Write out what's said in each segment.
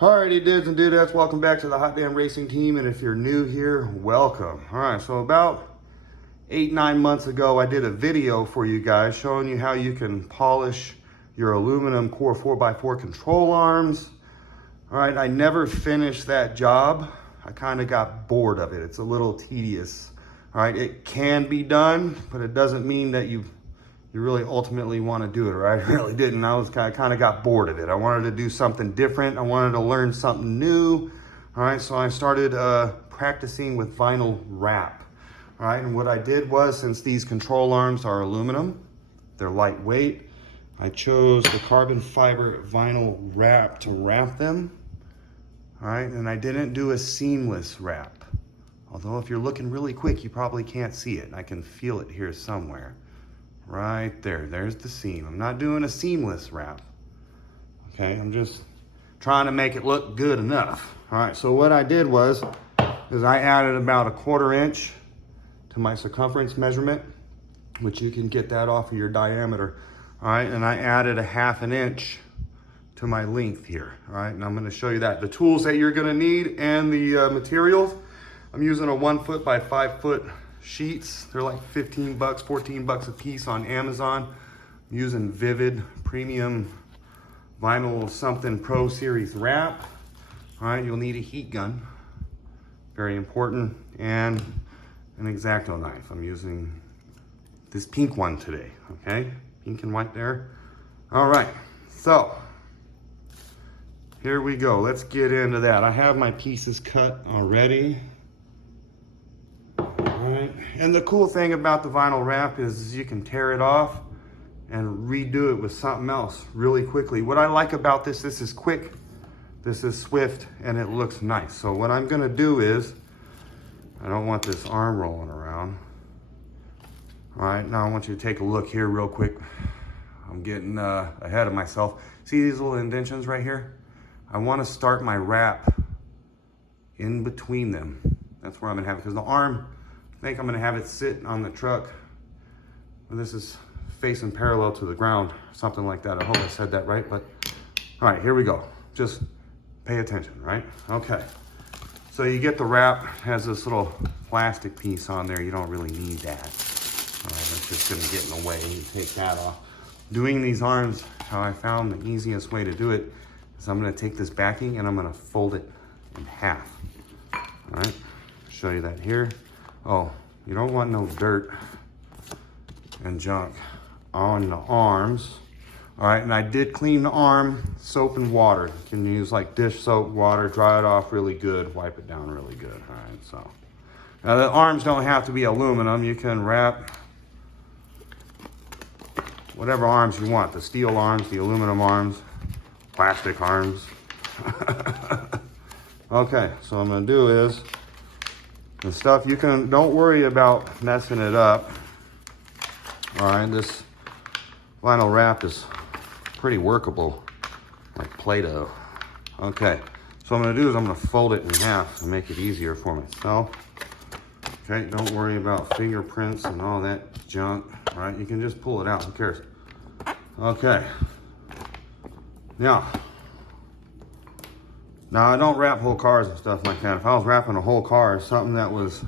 Alrighty, dudes and dudettes, welcome back to the Hot Damn Racing Team, and if you're new here, welcome. Alright, so about 8-9 months ago, I did a video for you guys showing you how you can polish your aluminum Core 4x4 control arms. Alright, I never finished that job. I kind of got bored of it. It's a little tedious. Alright, it can be done, but it doesn't mean that you really ultimately want to do it, or I really didn't. I kind of got bored of it. I wanted to do something different. I wanted to learn something new. All right, so I started practicing with vinyl wrap. All right, and what I did was, since these control arms are aluminum, they're lightweight, I chose the carbon fiber vinyl wrap to wrap them. All right, and I didn't do a seamless wrap. Although if you're looking really quick, you probably can't see it. I can feel it here somewhere. Right there, there's the seam. I'm not doing a seamless wrap. Okay, I'm just trying to make it look good enough. All right, so what I did was, I added about 1/4 inch to my circumference measurement, which you can get that off of your diameter. All right, and I added 1/2 inch to my length here. All right, and I'm gonna show you that. The tools that you're gonna need and the materials, I'm using a 1 foot by 5 foot sheets. They're like 15 bucks, 14 bucks a piece on Amazon. I'm using Vivid Premium Vinyl Something Pro Series wrap. All right, you'll need a heat gun, very important, and an X-Acto knife. I'm using this pink one today, okay? Pink and white there. All right, so here we go. Let's get into that. I have my pieces cut already. Right. And the cool thing about the vinyl wrap is you can tear it off and redo it with something else really quickly. What I like about this is quick, this is swift, and it looks nice. So what I'm gonna do is, I don't want this arm rolling around. All right, now I want you to take a look here real quick. I'm getting ahead of myself. See these little indentions right here? I wanna start my wrap in between them. That's where I'm gonna have it, because the arm, I think I'm gonna have it sit on the truck. This is facing parallel to the ground, something like that. I hope I said that right, but all right, here we go. Just pay attention, right? Okay, so you get the wrap, has this little plastic piece on there. You don't really need that. All right, that's just gonna get in the way. You take that off. Doing these arms, how I found the easiest way to do it is I'm gonna take this backing and I'm gonna fold it in half. All right, show you that here. Oh, you don't want no dirt and junk on the arms. All right, and I did clean the arm, soap and water. You can use like dish soap, water, dry it off really good, wipe it down really good. All right, so. Now the arms don't have to be aluminum. You can wrap whatever arms you want. The steel arms, the aluminum arms, plastic arms. Okay, so what I'm gonna do is, the stuff don't worry about messing it up. All right, this vinyl wrap is pretty workable, like Play-Doh. Okay, so what I'm gonna do is I'm gonna fold it in half to make it easier for myself. Okay, don't worry about fingerprints and all that junk, all right? You can just pull it out, who cares? Okay, now I don't wrap whole cars and stuff like that. If I was wrapping a whole car, something that was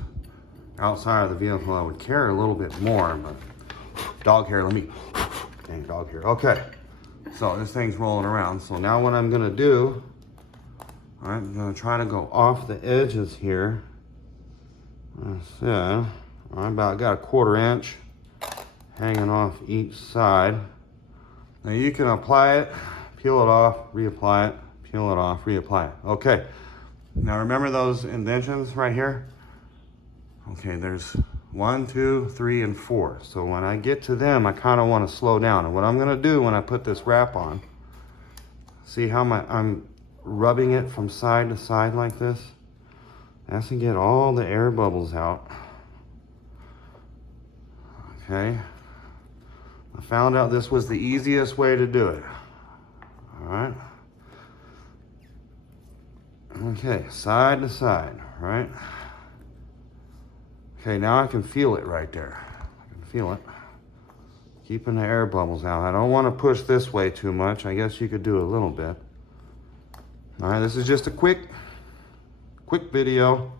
outside of the vehicle, I would care a little bit more, but dog hair, dang, dog hair. Okay, so this thing's rolling around. So now what I'm gonna do, all right, I'm gonna try to go off the edges here. So, I about got 1/4 inch hanging off each side. Now you can apply it, peel it off, reapply it, peel it off, reapply it. Okay, now remember those indentions right here? Okay, there's 1, 2, 3, and 4. So when I get to them, I kind of want to slow down. And what I'm gonna do when I put this wrap on, see how I'm rubbing it from side to side like this? That's to get all the air bubbles out. Okay, I found out this was the easiest way to do it. All right. Okay, side to side, right? Okay, now I can feel it right there. I can feel it. Keeping the air bubbles out. I don't want to push this way too much. I guess you could do a little bit. All right, this is just a quick video.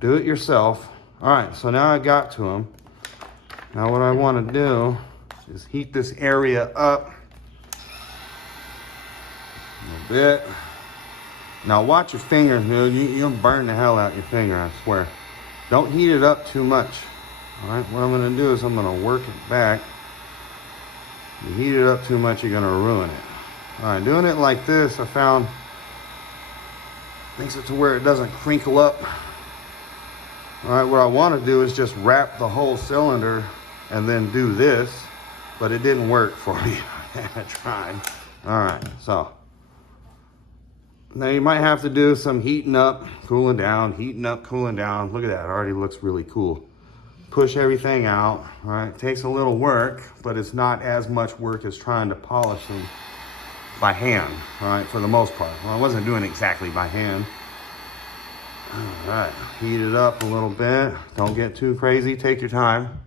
Do it yourself. All right, so now I got to them. Now what I want to do is heat this area up a little bit. Now watch your finger, dude. You'll burn the hell out your finger, I swear. Don't heat it up too much. All right, what I'm gonna do is I'm gonna work it back. You heat it up too much, you're gonna ruin it. All right, doing it like this, I found, makes it to where it doesn't crinkle up. All right, what I wanna do is just wrap the whole cylinder and then do this, but it didn't work for me. I tried. All right, so. Now you might have to do some heating up, cooling down, heating up, cooling down. Look at that, it already looks really cool. Push everything out, all right? It takes a little work, but it's not as much work as trying to polish them by hand, all right, for the most part. Well, I wasn't doing it exactly by hand. All right, heat it up a little bit. Don't get too crazy, take your time.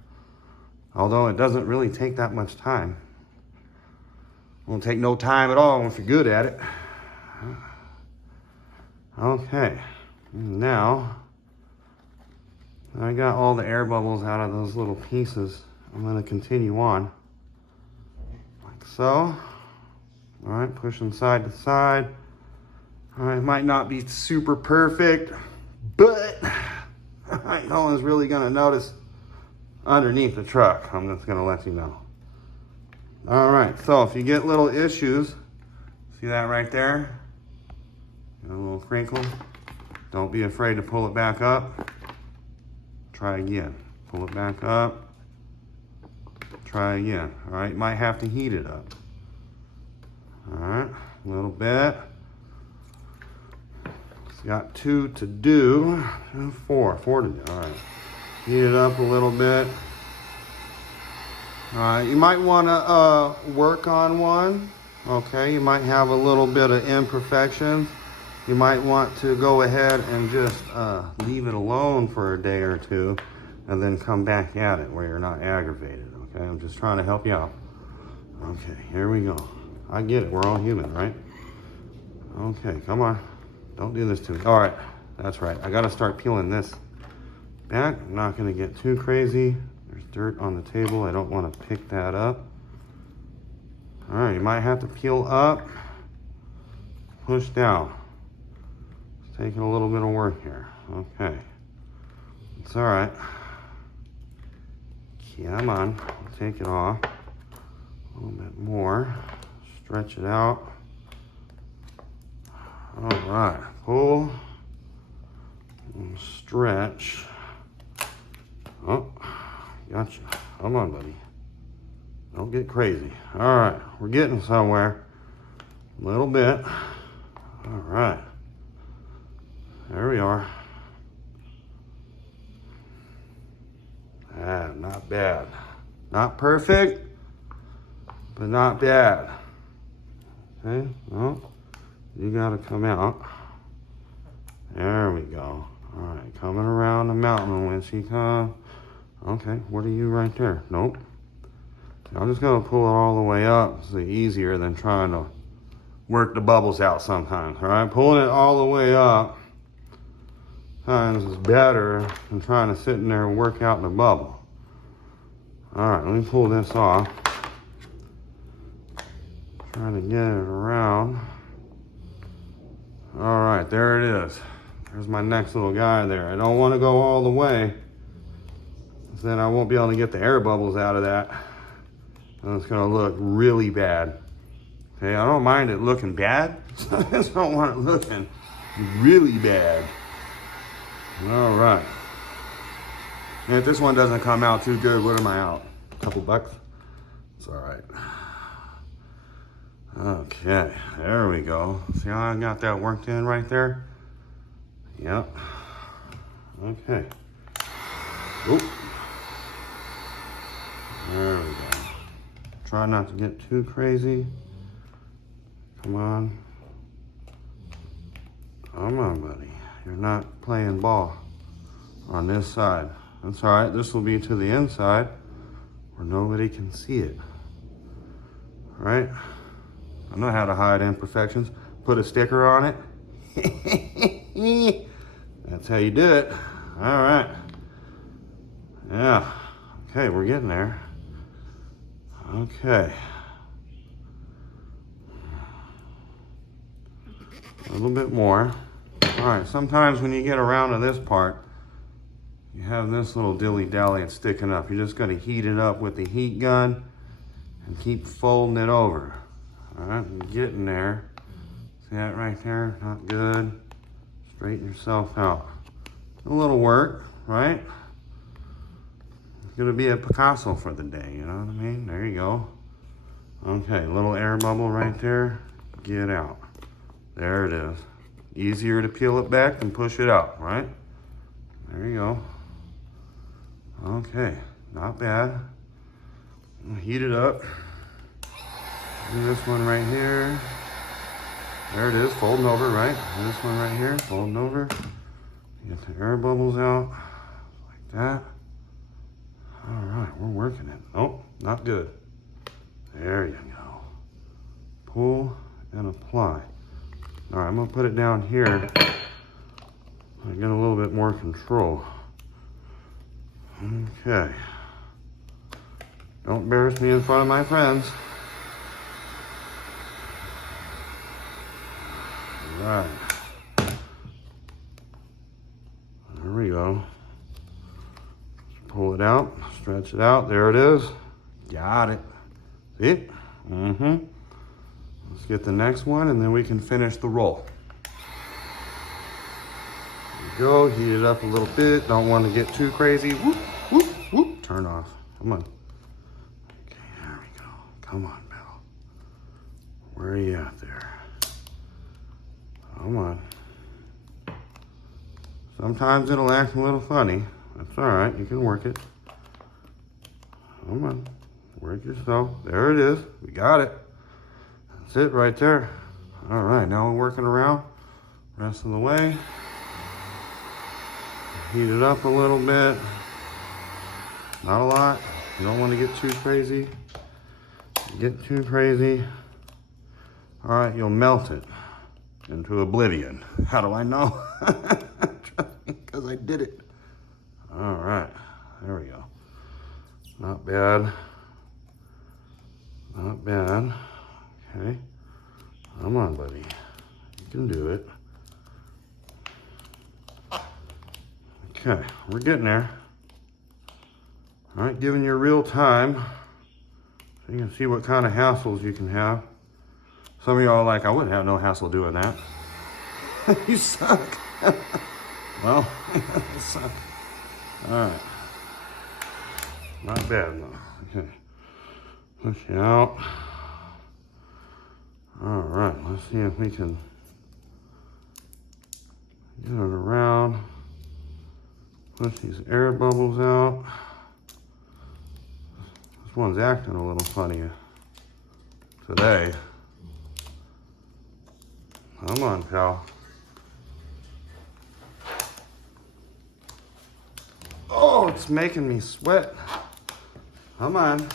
Although it doesn't really take that much time. It won't take no time at all if you're good at it. Okay, now I got all the air bubbles out of those little pieces. I'm gonna continue on like so. All right, pushing side to side. All right, it might not be super perfect, but no one's really gonna notice underneath the truck. I'm just gonna let you know. All right, so if you get little issues, see that right there? A little crinkle. Don't be afraid to pull it back up. Try again. Pull it back up. Try again. All right, might have to heat it up. All right, a little bit. It's got 2 to do. 4 to do. All right, heat it up a little bit. All right, you might want to work on one. Okay, you might have a little bit of imperfections. You might want to go ahead and just leave it alone for a day or two and then come back at it where you're not aggravated, okay? I'm just trying to help you out. Okay, here we go. I get it, we're all human, right? Okay, come on. Don't do this to me. All right, that's right. I gotta start peeling this back. I'm not gonna get too crazy. There's dirt on the table. I don't wanna pick that up. All right, you might have to peel up, push down. Taking a little bit of work here. Okay. It's all right. Come on. Take it off. A little bit more. Stretch it out. All right. Pull and stretch. Oh, gotcha. Come on, buddy. Don't get crazy. All right. We're getting somewhere. A little bit. All right. There we are. Not bad. Not perfect, but not bad. Okay, well, you gotta come out. There we go. All right, coming around the mountain when she comes. Okay, what are you right there? Nope. I'm just gonna pull it all the way up. It's easier than trying to work the bubbles out sometimes. All right, pulling it all the way up times is better than trying to sit in there and work out in a bubble. All right, let me pull this off. Trying to get it around. All right, there it is. There's my next little guy there. I don't want to go all the way, because then I won't be able to get the air bubbles out of that. And it's gonna look really bad. Okay, I don't mind it looking bad. I just don't want it looking really bad. All right. And if this one doesn't come out too good, what am I out? A couple bucks? It's all right. Okay, there we go. See how I got that worked in right there? Yep. Okay. Oop. There we go. Try not to get too crazy. Come on. Come on, buddy. You're not playing ball on this side. That's all right. This will be to the inside where nobody can see it. All right? I know how to hide imperfections. put a sticker on it. That's how you do it. All right. Yeah. Okay, we're getting there. Okay. A little bit more. All right, sometimes when you get around to this part, you have this little dilly-dally that's sticking up. You're just gonna heat it up with the heat gun and keep folding it over. All right, you're getting there. See that right there? Not good. Straighten yourself out. A little work, right? It's gonna be a Picasso for the day, you know what I mean? There you go. Okay, little air bubble right there. Get out. There it is. Easier to peel it back than push it out, right? There you go. Okay, not bad. Heat it up. Do this one right here. There it is, folding over, right? And this one right here, folding over. Get the air bubbles out, like that. All right, we're working it. Oh, not good. There you go. Pull and apply. All right, I'm gonna put it down here. I get a little bit more control. Okay. Don't embarrass me in front of my friends. All right. There we go. Pull it out, stretch it out. There it is. Got it. See? Mm-hmm. Let's get the next one and then we can finish the roll. There you go, heat it up a little bit. Don't want to get too crazy. Whoop, whoop, whoop. Turn off. Come on. Okay, there we go. Come on, pal. Where are you at there? Come on. Sometimes it'll act a little funny. That's all right, you can work it. Come on, work yourself. There it is, we got it. That's it right there. All right, now we're working around rest of the way. Heat it up a little bit. Not a lot. You don't want to get too crazy. Get too crazy. All right, you'll melt it into oblivion. How do I know? Because I did it. All right, there we go. Not bad. Not bad. Okay. Come on, buddy. You can do it. Okay, we're getting there. All right, giving you real time so you can see what kind of hassles you can have. Some of y'all are like, I wouldn't have no hassle doing that. You suck. Well, you suck. All right. Not bad, though. Okay. Push it out. All right, let's see if we can get it around. Push these air bubbles out. This one's acting a little funny today. Come on, pal. Oh, it's making me sweat. Come on.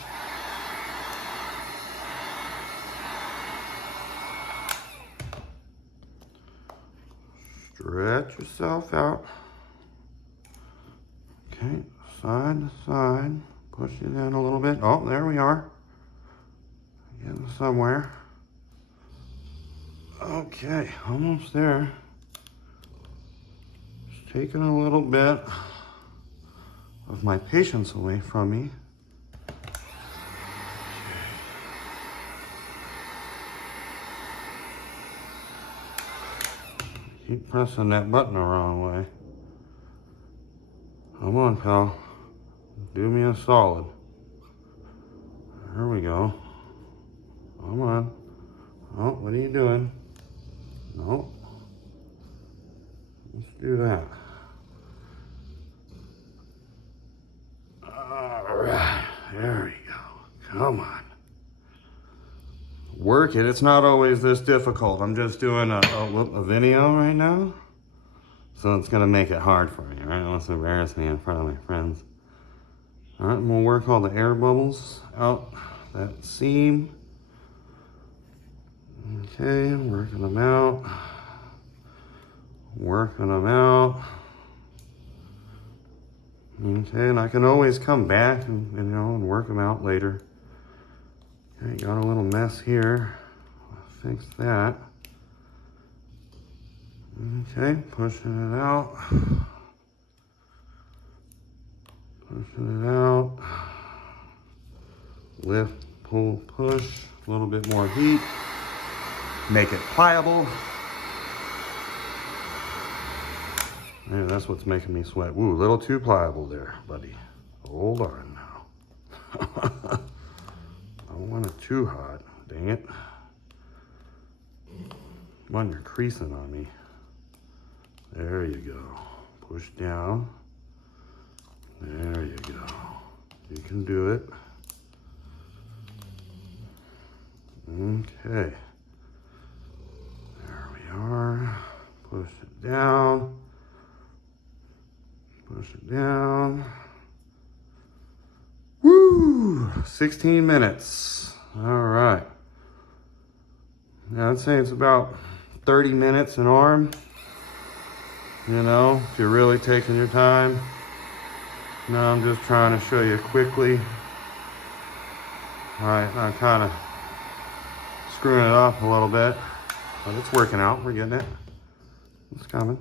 Stretch yourself out. Okay, side to side. Push it in a little bit. Oh, there we are. Getting somewhere. Okay, almost there. Just taking a little bit of my patience away from me. Keep pressing that button the wrong way. Come on, pal. Do me a solid. There we go. Come on. Oh, what are you doing? No. Let's do that. All right. There we go. Come on. Work it. It's not always this difficult. I'm just doing a video right now. So it's going to make it hard for me, right? Let's embarrass me in front of my friends. All right, we'll work all the air bubbles out that seam. Okay, working them out. Working them out. Okay, and I can always come back and work them out later. Okay, got a little mess here. I'll fix that. Okay, pushing it out. Pushing it out. Lift, pull, push. A little bit more heat. Make it pliable. Man, that's what's making me sweat. Ooh, a little too pliable there, buddy. Hold on now. I don't want it too hot. Dang it. Come on, you're creasing on me. There you go. Push down. There you go. You can do it. Okay. There we are. Push it down. Push it down. Woo! 16 minutes. All right. Now I'd say it's about 30 minutes an arm. You know, if you're really taking your time. Now I'm just trying to show you quickly. All right, I'm kind of screwing it up a little bit, but it's working out. We're getting it. It's coming.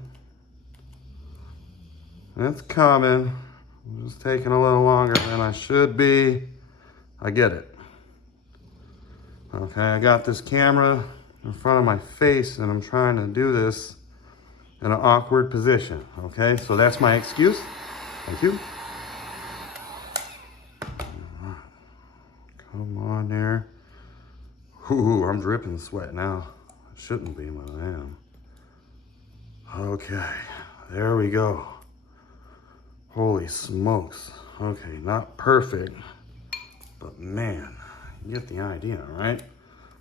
It's coming. I'm just taking a little longer than I should be. I get it. Okay, I got this camera in front of my face and I'm trying to do this in an awkward position. Okay, so that's my excuse. Thank you. Come on there. Ooh, I'm dripping sweat now. I shouldn't be, but I am. Okay, there we go. Holy smokes. Okay, not perfect, but man, you get the idea, right?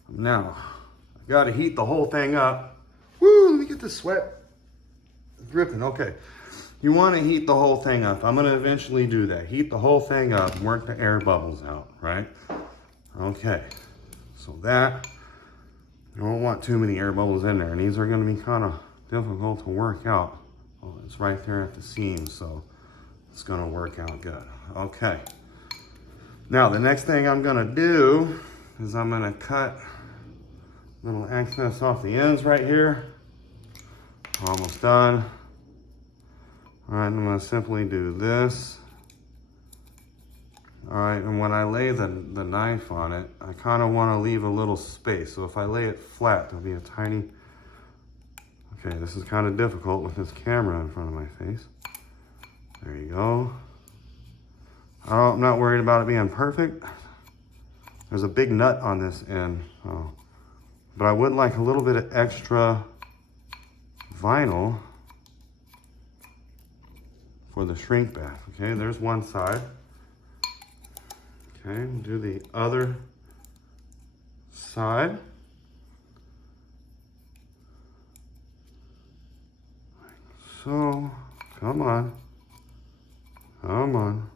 Now, I gotta heat the whole thing up. Woo, let me get this sweat dripping. Okay, you wanna heat the whole thing up. I'm gonna eventually do that. Heat the whole thing up, work the air bubbles out, right? Okay, so that, you don't want too many air bubbles in there, and these are gonna be kind of difficult to work out. Well, it's right there at the seam, so it's gonna work out good. Okay. Now, the next thing I'm gonna do is I'm gonna cut a little excess off the ends right here. Almost done. All right, I'm gonna simply do this. All right, and when I lay the knife on it, I kind of want to leave a little space. So if I lay it flat, there'll be a tiny, okay, this is kind of difficult with this camera in front of my face. There you go. I'm not worried about it being perfect. There's a big nut on this end, but I would like a little bit of extra vinyl for the shrink bath. Okay, there's one side. Okay, do the other side. Like so, come on. Come on.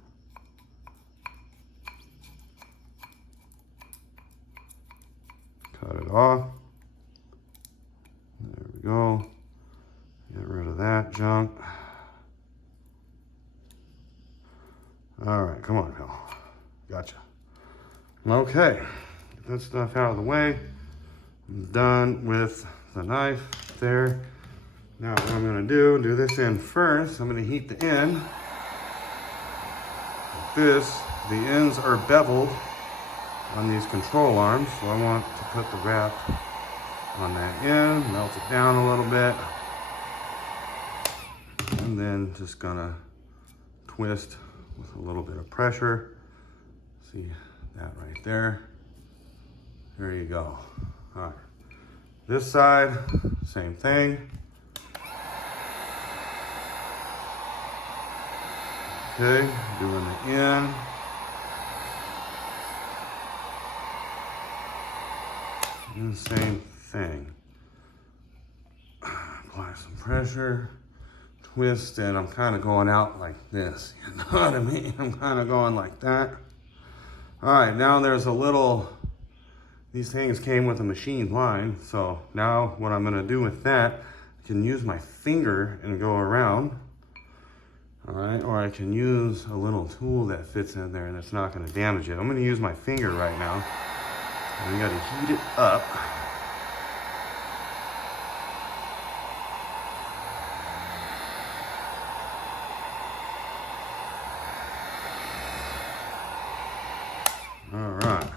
Cut it off. There we go. Get rid of that junk. All right, come on, pal. Gotcha. Okay, get that stuff out of the way. I'm done with the knife there. Now what I'm gonna do this end first. I'm gonna heat the end. Like this, the ends are beveled on these control arms, so I want to put the wrap on that end, melt it down a little bit, and then just gonna twist with a little bit of pressure. See that right there? There you go. All right. This side, same thing. Okay, doing the end. And the same thing. Apply some pressure. Twist, and I'm kind of going out like this, you know what I mean? I'm kind of going like that. All right, now there's a little, these things came with a machine line. So now what I'm gonna do with that, I can use my finger and go around. All right, or I can use a little tool that fits in there and it's not gonna damage it. I'm gonna use my finger right now. And I gotta heat it up. All right,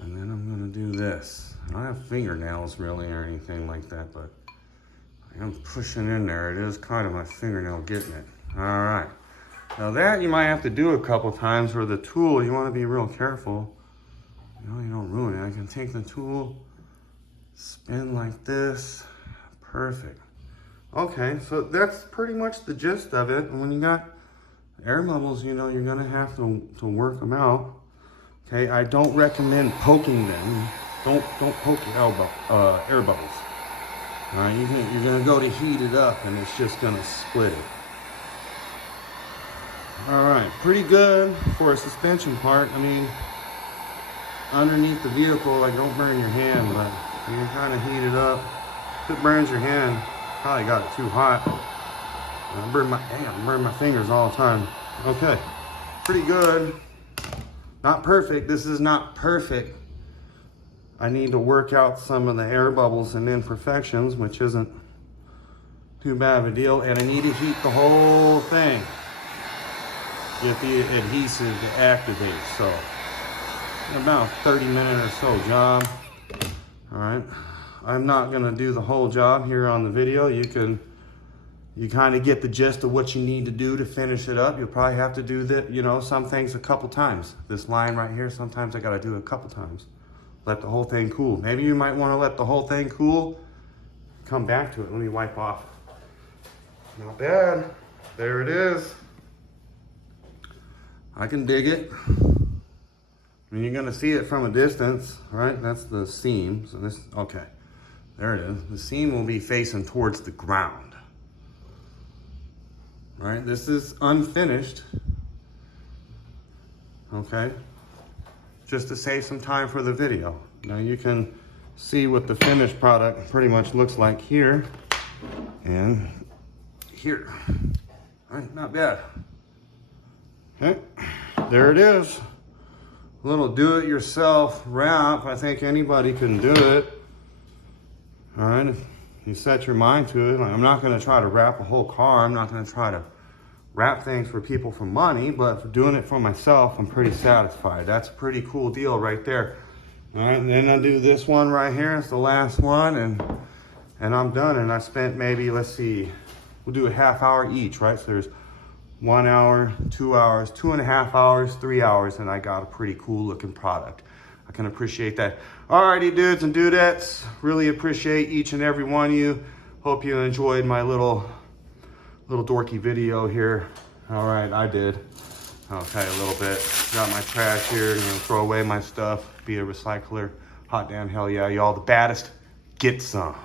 and then I'm gonna do this. I don't have fingernails really or anything like that, but I'm pushing in there. It is kind of my fingernail getting it. All right, now that you might have to do a couple times for the tool. You wanna be real careful. You know, you don't ruin it. I can take the tool, spin like this, perfect. Okay, so that's pretty much the gist of it. And when you got air bubbles, you know, you're gonna have to work them out. Okay, I don't recommend poking them. Don't poke your air bubbles. All right, you're gonna go to heat it up and it's just gonna split it. All right, pretty good for a suspension part. I mean, underneath the vehicle, like don't burn your hand, but you're trying to heat it up. If it burns your hand, probably got it too hot. I burn my fingers all the time. Okay, pretty good. Not perfect. This is not perfect. I need to work out some of the air bubbles and imperfections, which isn't too bad of a deal. And I need to heat the whole thing. Get the adhesive to activate. So about a 30-minute or so job. All right. I'm not gonna do the whole job here on the video. You kind of get the gist of what you need to do to finish it up. You'll probably have to do that, you know, some things a couple times. This line right here, sometimes I gotta do it a couple times. Let the whole thing cool. Maybe you might wanna let the whole thing cool. Come back to it, let me wipe off. Not bad, there it is. I can dig it. I mean, you're gonna see it from a distance, right? That's the seam, so this, okay. There it is. The seam will be facing towards the ground. Right, this is unfinished, okay? Just to save some time for the video. Now you can see what the finished product pretty much looks like here and here. All right, not bad. Okay, there it is. A little do-it-yourself wrap. I think anybody can do it. All right. You set your mind to it. I'm not going to try to wrap a whole car. I'm not going to try to wrap things for people for money, but for doing it for myself, I'm pretty satisfied. That's a pretty cool deal right there. All right, and then I do this one right here. It's the last one, and I'm done. And I spent maybe, let's see, we'll do a half hour each, right? So there's 1 hour, 2 hours, 2.5 hours, 3 hours, and I got a pretty cool looking product. I can appreciate that. Alrighty, dudes and dudettes, really appreciate each and every one of you. Hope you enjoyed my little dorky video here. All right, I did. Okay, a little bit. Got my trash here, gonna throw away my stuff, be a recycler. Hot damn hell yeah, y'all the baddest. Get some.